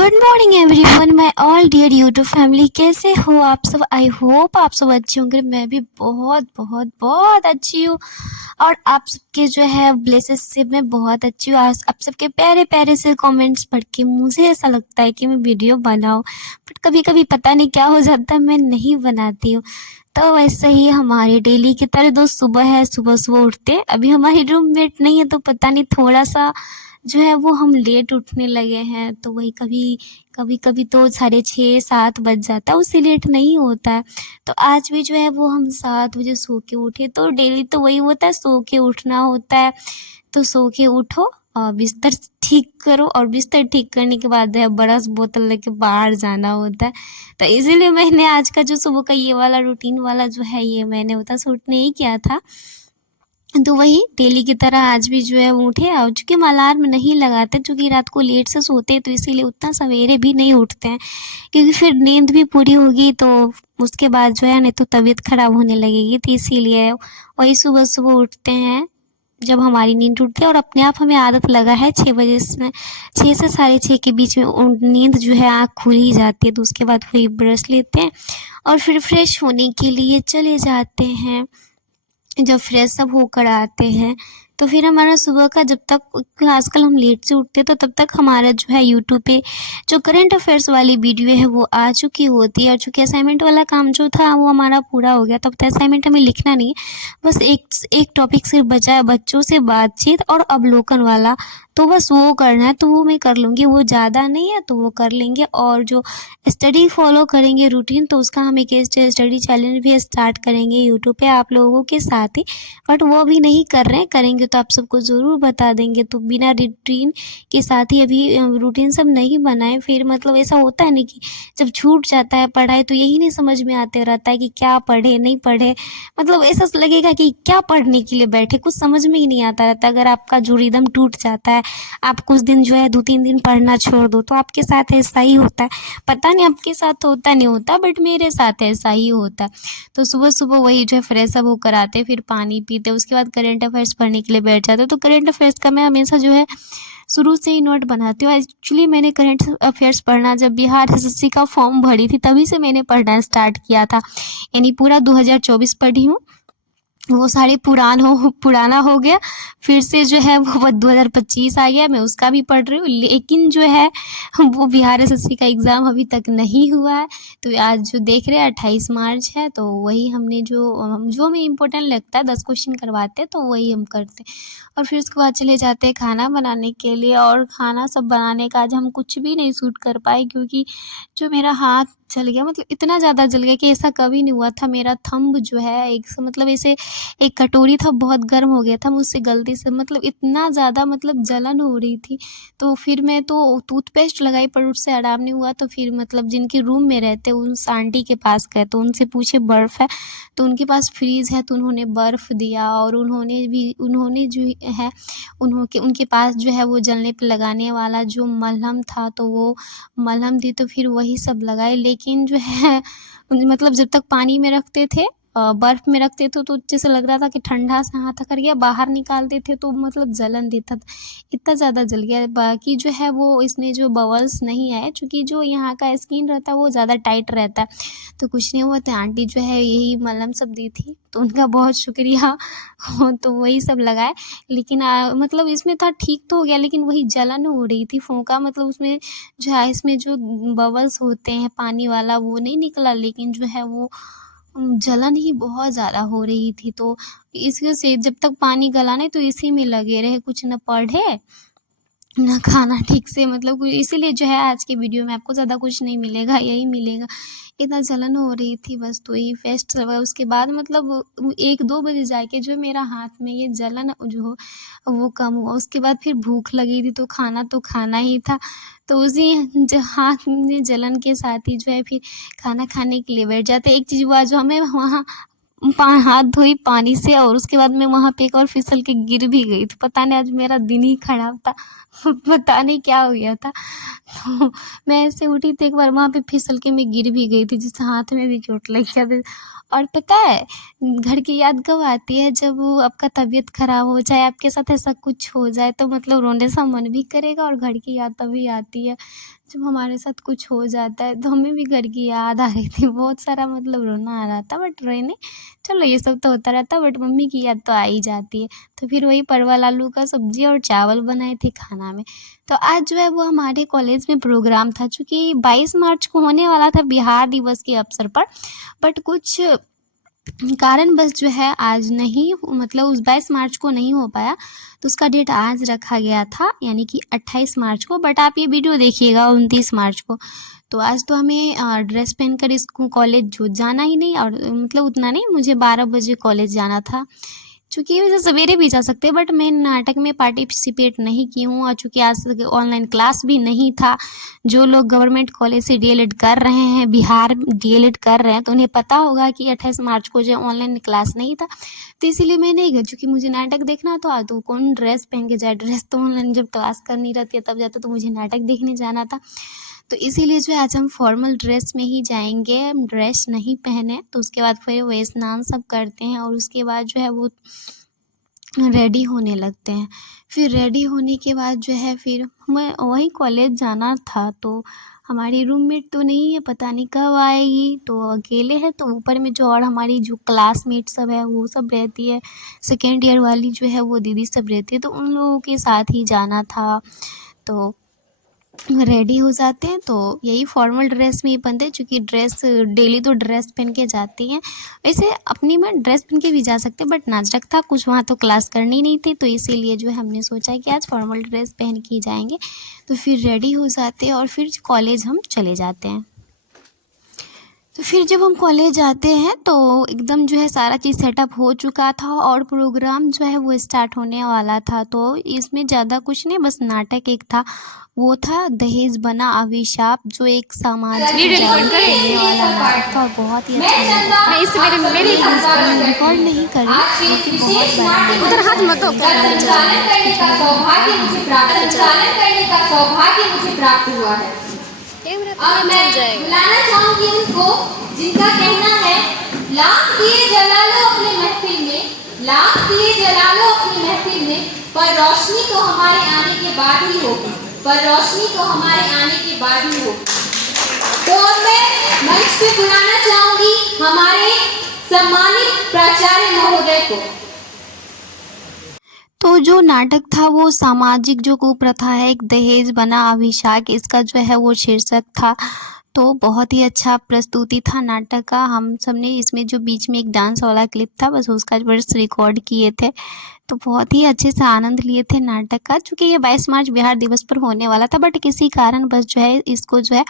Good morning everyone, my all dear YouTube family. कैसे हो आप सब? आई होप आप सब अच्छे होंगे। मैं भी बहुत बहुत बहुत अच्छी हूँ और आप सबके जो है ब्लेसेस से मैं बहुत अच्छी हूँ। आज आप सबके प्यारे प्यारे से कमेंट्स पढ़ के मुझे ऐसा लगता है कि मैं वीडियो बनाऊँ, बट कभी कभी पता नहीं क्या हो जाता है, मैं नहीं बनाती हूँ। तो वैसे ही हमारी डेली की तरह दोस्त सुबह है, सुबह सुबह उठते हैं। अभी हमारी रूममेट नहीं है तो पता नहीं थोड़ा सा जो है वो हम लेट उठने लगे हैं, तो वही कभी कभी कभी तो 6:30-7 बज जाता है, उससे लेट नहीं होता है। तो आज भी जो है वो हम 7 बजे सो के उठे। तो डेली तो वही होता है, सो के उठना होता है। तो सो के उठो और बिस्तर ठीक करो, और बिस्तर ठीक करने के बाद है ब्रश बोतल लेके बाहर जाना होता है। तो इसीलिए मैंने आज का जो सुबह का ये वाला रूटीन वाला जो है ये मैंने उतना शूट नहीं किया था। तो वही डेली की तरह आज भी जो है वो उठे, और चूँकि हम अलार्म नहीं लगाते, चूँकि रात को लेट से सोते हैं तो इसीलिए उतना सवेरे भी नहीं उठते हैं, क्योंकि फिर नींद भी पूरी होगी तो उसके बाद जो है नहीं तो तबीयत खराब होने लगेगी। तो इसीलिए वही सुबह सुबह उठते हैं जब हमारी नींद टूटती है, और अपने आप हमें आदत लगा है 6 बजे से 6 से 6:30 के बीच में नींद जो है आँख खुल ही जाती है। तो उसके बाद वही ब्रश लेते हैं और फिर फ्रेश होने के लिए चले जाते हैं। जब फ्रेश अप होकर आते हैं तो फिर हमारा सुबह का जब तक आजकल हम लेट से उठते तो तब तक हमारा जो है यूट्यूब पे जो करंट अफेयर्स वाली वीडियो है वो आ चुकी होती है। और चूँकि असाइनमेंट वाला काम जो था वो हमारा पूरा हो गया, तब तक असाइनमेंट हमें लिखना नहीं है, बस एक टॉपिक सिर्फ बचा है, बच्चों से बातचीत और अवलोकन वाला। तो बस वो करना है, तो वो मैं कर लूँगी, वो ज़्यादा नहीं है तो वो कर लेंगे। और जो स्टडी फॉलो करेंगे रूटीन, तो उसका हम एक स्टडी चैलेंज भी स्टार्ट करेंगे यूट्यूब पे आप लोगों के साथ ही, बट वो भी नहीं कर रहे हैं, करेंगे तो आप सबको ज़रूर बता देंगे। तो बिना रूटीन के साथ ही अभी रूटीन सब नहीं बनाए, फिर मतलब ऐसा होता है ना कि जब छूट जाता है पढ़ाई तो यही नहीं समझ में आते रहता है कि क्या पढ़े नहीं पढ़े, मतलब ऐसा लगेगा कि क्या पढ़ने के लिए बैठे, कुछ समझ में ही नहीं आता रहता। अगर आपका जो रिदम टूट जाता है, आप कुछ दिन जो है 2-3 दिन पढ़ना छोड़ दो, तो आपके साथ ऐसा ही होता है। पता नहीं आपके साथ होता नहीं होता, बट मेरे साथ ऐसा ही होता है। तो सुबह सुबह वही जो है फ्रेश अप होकर आते, फिर पानी पीते, उसके बाद करंट अफेयर्स पढ़ने के लिए बैठ जाते। तो करंट अफेयर्स का मैं हमेशा जो है शुरू से ही नोट बनाती हूँ। एक्चुअली मैंने करंट अफेयर्स पढ़ना जब बिहार एसएससी का फॉर्म भरी थी तभी से मैंने पढ़ना स्टार्ट किया था, यानी पूरा 2024 पढ़ी हूँ। वो सारे पुराना हो गया, फिर से जो है वो 2025 आ गया, मैं उसका भी पढ़ रही हूँ। लेकिन जो है वो बिहार एसएससी का एग्ज़ाम अभी तक नहीं हुआ है। तो आज जो देख रहे हैं 28 मार्च है, तो वही हमने जो हमें इम्पोर्टेंट लगता है 10 क्वेश्चन करवाते हैं तो वही हम करते हैं। और फिर उसके बाद चले जाते हैं खाना बनाने के लिए। और खाना सब बनाने का आज हम कुछ भी नहीं शूट कर पाए, क्योंकि जो मेरा हाथ जल गया, मतलब इतना ज़्यादा जल गया कि ऐसा कभी नहीं हुआ था। मेरा थंब जो है एक मतलब ऐसे एक कटोरी था, बहुत गर्म हो गया था मुझसे गलती से, मतलब इतना ज़्यादा मतलब जलन हो रही थी। तो फिर मैं तो टूथपेस्ट लगाई पर उससे आराम नहीं हुआ। तो फिर मतलब जिनके रूम में रहते उस आंटी के पास गए, तो उनसे पूछे बर्फ़ है, तो उनके पास फ्रीज़ है, तो उन्होंने बर्फ़ दिया। और उन्होंने जो है उनके पास जो है वो जलने पे लगाने वाला जो मलहम था, तो वो मलहम दी, तो फिर वही सब लगाए। लेकिन जो है मतलब जब तक पानी में रखते थे, बर्फ़ में रखते थे, तो जैसे लग रहा था कि ठंडा सा हाथ कर गया, बाहर निकालते थे तो मतलब जलन देता था, इतना ज़्यादा जल गया। बाकी जो है वो इसमें जो बबल्स नहीं आए, चूँकि जो यहाँ का स्किन रहता है वो ज़्यादा टाइट रहता है, तो कुछ नहीं हुआ। तो आंटी जो है यही मलहम सब दी थी, तो उनका बहुत शुक्रिया। तो वही सब लगाए। लेकिन मतलब इसमें था ठीक तो हो गया, लेकिन वही जलन हो रही थी, फोंका मतलब उसमें जो है इसमें जो बबल्स होते हैं पानी वाला वो नहीं निकला, लेकिन जो है वो जलन ही बहुत ज़्यादा हो रही थी। तो इस वजह से जब तक पानी गला नहीं तो इसी में लगे रहे, कुछ न पढ़े ना खाना ठीक से, मतलब इसीलिए जो है आज की वीडियो में आपको ज़्यादा कुछ नहीं मिलेगा, यही मिलेगा। इतना जलन हो रही थी बस, तो यही फेस्ट हुआ। उसके बाद मतलब 1-2 बजे जाके जो मेरा हाथ में ये जलन जो वो कम हुआ। उसके बाद फिर भूख लगी थी तो खाना तो खाना ही था, तो उसी हाथ में जलन के साथ ही जो है फिर खाना खाने के लिए बैठ जाते। एक चीज़ हुआ, जो हमें वहाँ हाथ धोई पानी से, और उसके बाद मैं वहाँ पे एक और फिसल के गिर भी गई। तो पता नहीं आज मेरा दिन ही खराब था। पता नहीं क्या हो गया था। तो मैं ऐसे उठी तो एक बार वहाँ पे फिसल के मैं गिर भी गई थी, जिससे हाथ में भी चोट लग गया था। और पता है घर की याद कब आती है? जब आपका तबीयत खराब हो जाए, आपके साथ ऐसा कुछ हो जाए, तो मतलब रोने सा मन भी करेगा और घर की याद तभी आती है जब हमारे साथ कुछ हो जाता है तो हमें भी घर की याद आ रही थी, बहुत सारा मतलब रोना आ रहा था, बट रोए नहीं, चलो ये सब तो होता रहता, बट मम्मी की याद तो आ ही जाती है। तो फिर वही परवल आलू का सब्जी और चावल बनाए थे खाना में। तो आज जो है वो हमारे कॉलेज में प्रोग्राम था, चूँकि 22 मार्च को होने वाला था बिहार दिवस के अवसर पर, बट कुछ कारणवश जो है आज नहीं, मतलब उस 22 मार्च को नहीं हो पाया, तो उसका डेट आज रखा गया था, यानी कि 28 मार्च को। बट आप ये वीडियो देखिएगा 29 मार्च को। तो आज तो हमें ड्रेस पहनकर स्कूल कॉलेज जो जाना ही नहीं, और मतलब उतना नहीं, मुझे 12 बजे कॉलेज जाना था। चूँकि वैसे सवेरे भी जा सकते हैं, बट मैं नाटक में पार्टिसिपेट नहीं की हूँ, और चूँकि आज तक ऑनलाइन क्लास भी नहीं था। जो लोग गवर्नमेंट कॉलेज से डीएलएड कर रहे हैं, बिहार डीएलएड कर रहे हैं, तो उन्हें पता होगा कि 28 मार्च को जो ऑनलाइन क्लास नहीं था, तो इसीलिए मैं नहीं गई। चूँकि मुझे नाटक देखना था, तो कौन ड्रेस पहन के जाए, ड्रेस तो ऑनलाइन जब क्लास करनी रहती है तब जाते, तो मुझे नाटक देखने जाना था। तो इसीलिए जो है आज हम फॉर्मल ड्रेस में ही जाएंगे, हम ड्रेस नहीं पहने। तो उसके बाद फिर वो स्नान सब करते हैं, और उसके बाद जो है वो रेडी होने लगते हैं। फिर रेडी होने के बाद जो है फिर मैं वही कॉलेज जाना था, तो हमारी रूममेट तो नहीं है, पता नहीं कब आएगी, तो अकेले है। तो ऊपर में जो और हमारी जो क्लासमेट सब है वो सब रहती है, सेकेंड ईयर वाली जो है वो दीदी सब रहती है, तो उन लोगों के साथ ही जाना था। तो रेडी हो जाते हैं, तो यही फॉर्मल ड्रेस में ही बनते हैं, चूँकि ड्रेस डेली तो ड्रेस पहन के जाती हैं। वैसे अपनी में ड्रेस पहन के भी जा सकते हैं, बट नाटक था कुछ, वहाँ तो क्लास करनी नहीं थी, तो इसीलिए जो है हमने सोचा कि आज फॉर्मल ड्रेस पहन के ही जाएंगे। तो फिर रेडी हो जाते हैं और फिर कॉलेज हम चले जाते हैं। तो फिर जब हम कॉलेज जाते हैं तो एकदम जो है सारा चीज़ सेटअप हो चुका था, और प्रोग्राम जो है वो स्टार्ट होने वाला था। तो इसमें ज़्यादा कुछ नहीं, बस नाटक एक था, वो था दहेज बना अभिशाप, जो एक सामाजिक जागरूकता वाला नाटक था, और बहुत ही अच्छा नाटक था। मैं इससे मेरे रिकॉर्ड नहीं करी, क्योंकि बहुत बड़ा उधर हाथ मत दो, संचालन करने का सौभाग्य मुझे प्राप्त हुआ है। अब मैं बुलाना चाहूंगी उनको जिनका कहना है, लाख दिए जला लो अपने महफिल में, लाख दिए जला लो अपनी महफिल में, पर रोशनी तो हमारे आने के बाद ही होगी, पर रोशनी तो हमारे आने के बाद ही होगी। तो अब मैं मंच पे बुलाना चाहूंगी हमारे सम्मानित प्राचार्य महोदय को। तो जो नाटक था वो सामाजिक जो कुप्रथा है, एक दहेज बना अभिशाप, इसका जो है वो शीर्षक था। तो बहुत ही अच्छा प्रस्तुति था नाटक का। हम सब ने इसमें जो बीच में एक डांस वाला क्लिप था, बस उसका बस रिकॉर्ड किए थे। तो बहुत ही अच्छे से आनंद लिए थे नाटक का, चूँकि ये 22 मार्च बिहार दिवस पर होने वाला था, बट किसी कारण बस जो है इसको जो है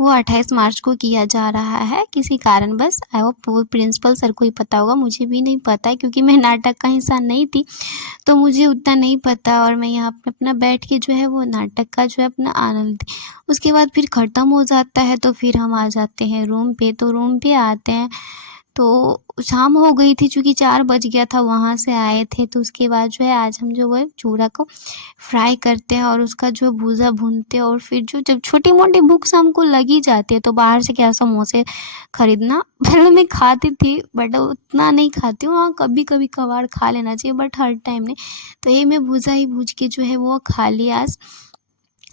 वो 28 मार्च को किया जा रहा है, किसी कारण बस। आई होप वो प्रिंसिपल सर को ही पता होगा, मुझे भी नहीं पता है, क्योंकि मैं नाटक का हिस्सा नहीं थी, तो मुझे उतना नहीं पता। और मैं यहाँ पे अपना बैठ के जो है वो नाटक का जो है अपना आनंद, उसके बाद फिर ख़त्म हो जाता है, तो फिर हम आ जाते हैं रूम पे। तो रूम पे आते हैं तो शाम हो गई थी, चूँकि 4 बज गया था, वहाँ से आए थे। तो उसके बाद जो है आज हम जो है चूड़ा को फ्राई करते हैं, और उसका जो भूजा भूनते हैं, और फिर जो जब छोटी मोटी भूख से हमको लगी जाती है, तो बाहर से क्या समोसे खरीदना पहले मैं खाती थी, बट उतना नहीं खाती हूँ। हाँ, कभी कभी कभार खा लेना चाहिए, बट हर टाइम नहीं। तो ये मैं भूजा ही भूज के जो है वो खा लिया आज।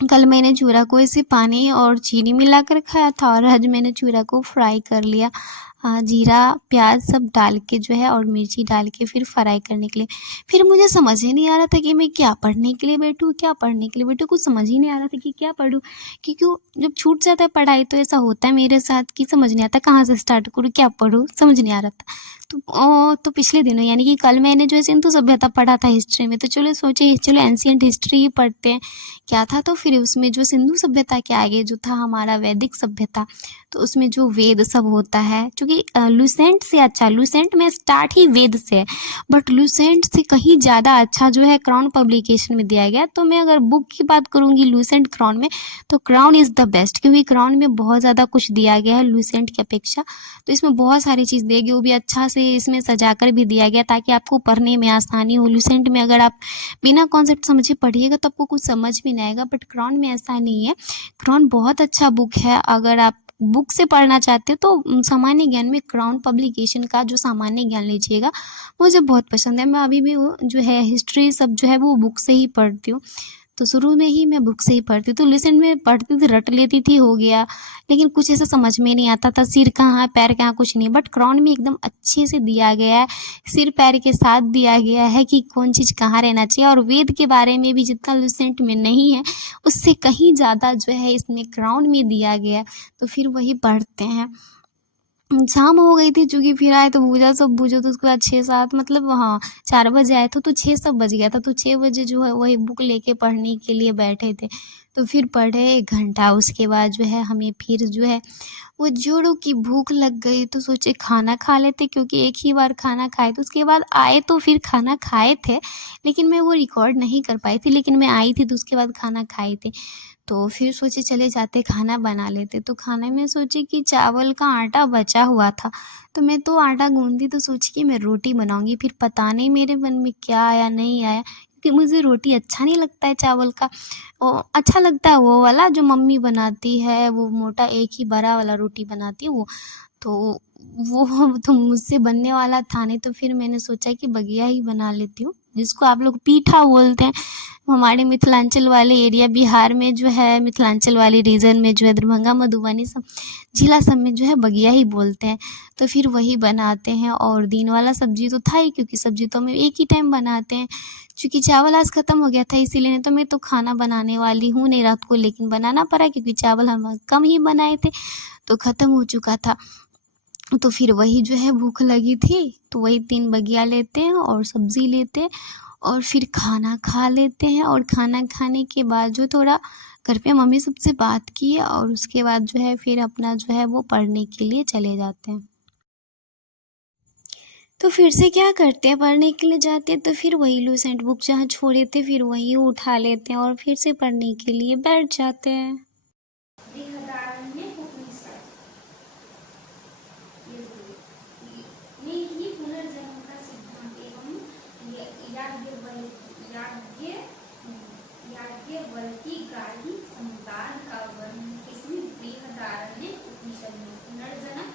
कल मैंने चूड़ा को ऐसे पानी और चीनी मिलाकर खाया था, और आज मैंने चूड़ा को फ्राई कर लिया, जीरा प्याज सब डाल के जो है, और मिर्ची डाल के फिर फ्राई करने के लिए। फिर मुझे समझ ही नहीं आ रहा था कि मैं क्या पढ़ने के लिए बैठूँ, क्या पढ़ने के लिए बैठूँ, कुछ समझ ही नहीं आ रहा था कि क्या पढूँ। क्योंकि जब छूट जाता है पढ़ाई, तो ऐसा होता है मेरे साथ कि समझ नहीं आता कहाँ से स्टार्ट करूँ, क्या पढूँ, समझ नहीं आ रहा था। तो पिछले दिनों यानी कि कल मैंने जो है सिंधु सभ्यता पढ़ा था हिस्ट्री में, तो चलो सोचे चलो एंशियंट हिस्ट्री ही पढ़ते हैं क्या था। तो फिर उसमें जो सिंधु सभ्यता के आगे जो था हमारा वैदिक सभ्यता, तो उसमें जो वेद सब होता है, क्योंकि लूसेंट से अच्छा, लूसेंट में स्टार्ट ही वेद से है, बट लूसेंट से कहीं ज़्यादा अच्छा जो है क्राउन पब्लिकेशन में दिया गया। तो मैं अगर बुक की बात करूँगी लूसेंट क्राउन में, तो क्राउन इज़ द बेस्ट, क्योंकि क्राउन में बहुत ज़्यादा कुछ दिया गया है लूसेंट की अपेक्षा। तो इसमें बहुत सारी चीज़ दी गई, वो भी अच्छा से इसमें सजाकर भी दिया गया, ताकि आपको पढ़ने में आसानी हो। लूसेंट में अगर आप बिना कॉन्सेप्ट समझे पढ़िएगा तो आपको कुछ समझ भी नहीं आएगा, बट क्राउन में ऐसा नहीं है। क्राउन बहुत अच्छा बुक है, अगर आप बुक से पढ़ना चाहते हो तो सामान्य ज्ञान में क्राउन पब्लिकेशन का जो सामान्य ज्ञान लीजिएगा, मुझे बहुत पसंद है। मैं अभी भी जो है हिस्ट्री सब जो है वो बुक से ही पढ़ती हूँ। तो शुरू में ही मैं बुक से ही पढ़ती, तो लिसन में पढ़ती थी, रट लेती थी, हो गया, लेकिन कुछ ऐसा समझ में नहीं आता था, सिर कहाँ है पैर कहाँ, कुछ नहीं। बट क्राउन में एकदम अच्छे से दिया गया है, सिर पैर के साथ दिया गया है कि कौन चीज़ कहाँ रहना चाहिए, और वेद के बारे में भी जितना लुसेंट में नहीं है उससे कहीं ज़्यादा जो है इसमें क्राउन में दिया गया है। तो फिर वही पढ़ते हैं। शाम हो गई थी, चूँकि फिर आए तो सब बूझो, तो उसके बाद 6-7 मतलब हाँ 4 बजे आए थे, तो 6 सब बज गया था, तो 6 बजे जो है वही बुक लेके पढ़ने के लिए बैठे थे। तो फिर पढ़े 1 घंटा, उसके बाद जो है हमें फिर जो है वो जोड़ों की भूख लग गई, तो सोचे खाना खा लेते, क्योंकि एक ही बार खाना खाए। तो उसके बाद आए तो फिर खाना खाए थे, लेकिन मैं वो रिकॉर्ड नहीं कर पाई थी, लेकिन मैं आई थी तो उसके बाद खाना खाए थे। तो फिर सोचे चले जाते खाना बना लेते, तो खाने में सोची कि चावल का आटा बचा हुआ था, तो मैं तो आटा गूँथी, तो सोची कि मैं रोटी बनाऊँगी। फिर पता नहीं मेरे मन में क्या आया नहीं आया, क्योंकि मुझे रोटी अच्छा नहीं लगता है चावल का, अच्छा लगता है वो वाला जो मम्मी बनाती है, वो मोटा एक ही बड़ा वाला रोटी बनाती है वो। तो वो तो मुझसे बनने वाला था नहीं, तो फिर मैंने सोचा कि बगिया ही बना लेती हूँ, जिसको आप लोग पीठा बोलते हैं। हमारे मिथिलांचल वाले एरिया बिहार में जो है, मिथिलांचल वाले रीजन में जो है, दरभंगा मधुबनी सब जिला सब में जो है बगिया ही बोलते हैं। तो फिर वही बनाते हैं, और दिन वाला सब्जी तो था ही, क्योंकि सब्जी तो हम एक ही टाइम बनाते हैं। चूँकि चावल आज ख़त्म हो गया था, इसीलिए, नहीं तो मैं तो खाना बनाने वाली हूँ नहीं रात को, लेकिन बनाना पड़ा क्योंकि चावल हम कम ही बनाए थे, तो ख़त्म हो चुका था। तो फिर वही जो है भूख लगी थी, तो वही 3 बगिया लेते हैं और सब्ज़ी लेते हैं, और फिर खाना खा लेते हैं। और खाना खाने के बाद जो थोड़ा घर पे मम्मी सबसे बात की, और उसके बाद जो है फिर अपना जो है वो पढ़ने के लिए चले जाते हैं। तो फिर से क्या करते हैं, पढ़ने के लिए जाते हैं, तो फिर वही लुसेंट बुक जहाँ छोड़े थे फिर वही उठा लेते हैं और फिर से पढ़ने के लिए बैठ जाते हैं। याज्ञवल्की गाही संतान का वर्णन इसमें बृहदारण्य उपनिषद में पुनर्जन्म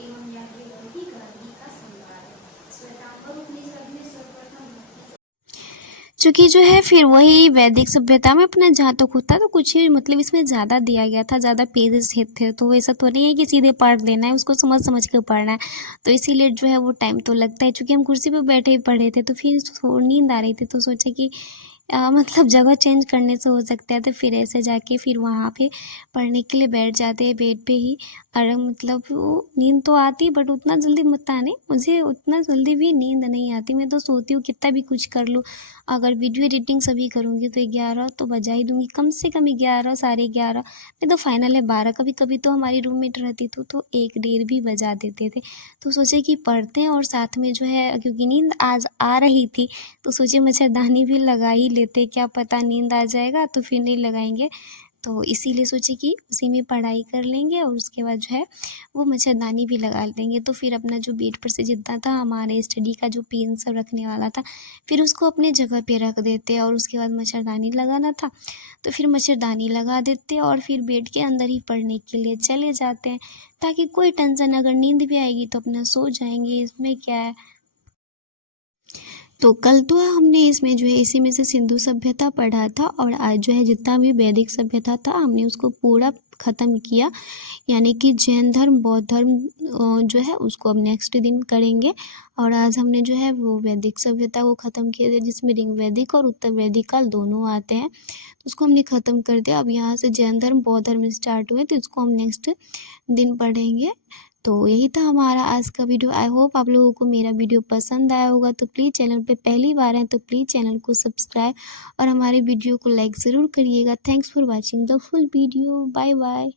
एवं याज्ञवल्की गाही का संवाद है। श्वेतांबर उपनिषद में सर्वप्रथम चूँकि जो है फिर वही वैदिक सभ्यता में अपना जहाँ तक होता है, तो कुछ ही मतलब इसमें ज़्यादा दिया गया था, ज़्यादा पेजेस थे, तो ऐसा तो नहीं है कि सीधे पढ़ लेना है, उसको समझ समझ कर पढ़ना है। तो इसीलिए जो है वो टाइम तो लगता है। चूँकि हम कुर्सी पे बैठे ही पढ़े थे, तो फिर नींद आ रही थी, तो सोचा कि मतलब जगह चेंज करने से हो सकता है, तो फिर ऐसे जाके फिर वहाँ पे पढ़ने के लिए बैठ जाते हैं बेड पे ही। और मतलब वो नींद तो आती, बट उतना जल्दी मत आने, मुझे उतना जल्दी भी नींद नहीं आती, मैं तो सोती हूँ कितना भी कुछ कर लूँ। अगर वीडियो एडिटिंग सभी करूँगी तो 11 तो बजा ही दूँगी, कम से कम 11 साढ़े 11, नहीं तो फाइनल है 12। कभी कभी तो हमारी रूममेट रहती तो 1 डेढ़ भी बजा देते थे। तो सोचे कि पढ़ते हैं और साथ में जो है, क्योंकि नींद आज आ रही थी, तो सोचे मच्छरदानी भी लगा ही लेते, क्या पता नींद आ जाएगा तो फिर नहीं लगाएंगे। तो इसीलिए सोचे कि उसी में पढ़ाई कर लेंगे, और उसके बाद जो है वो मच्छरदानी भी लगा लेंगे। तो फिर अपना जो बेड पर से जितना था हमारे स्टडी का जो पेन सब रखने वाला था, फिर उसको अपने जगह पे रख देते, और उसके बाद मच्छरदानी लगाना था तो फिर मच्छरदानी लगा देते, और फिर बेड के अंदर ही पढ़ने के लिए चले जाते हैं, ताकि कोई टेंशन, अगर नींद भी आएगी तो अपना सो जाएंगे, इसमें क्या है। तो कल तो हमने इसमें जो है इसी में से सिंधु सभ्यता पढ़ा था, और आज जो है जितना भी वैदिक सभ्यता था हमने उसको पूरा ख़त्म किया। यानी कि जैन धर्म, बौद्ध धर्म जो है उसको अब नेक्स्ट दिन करेंगे। और आज हमने जो है वो वैदिक सभ्यता को ख़त्म किया था, जिसमें ऋग वैदिक और उत्तर वैदिक काल दोनों आते हैं, तो उसको हमने ख़त्म कर दिया। अब यहाँ से जैन धर्म, बौद्ध धर्म स्टार्ट हुए, तो इसको हम नेक्स्ट दिन पढ़ेंगे। तो यही था हमारा आज का वीडियो। आई होप आप लोगों को मेरा वीडियो पसंद आया होगा। तो प्लीज़ चैनल पे पहली बार हैं तो प्लीज़ चैनल को सब्सक्राइब और हमारे वीडियो को लाइक ज़रूर करिएगा। Thanks for watching the full video. Bye bye.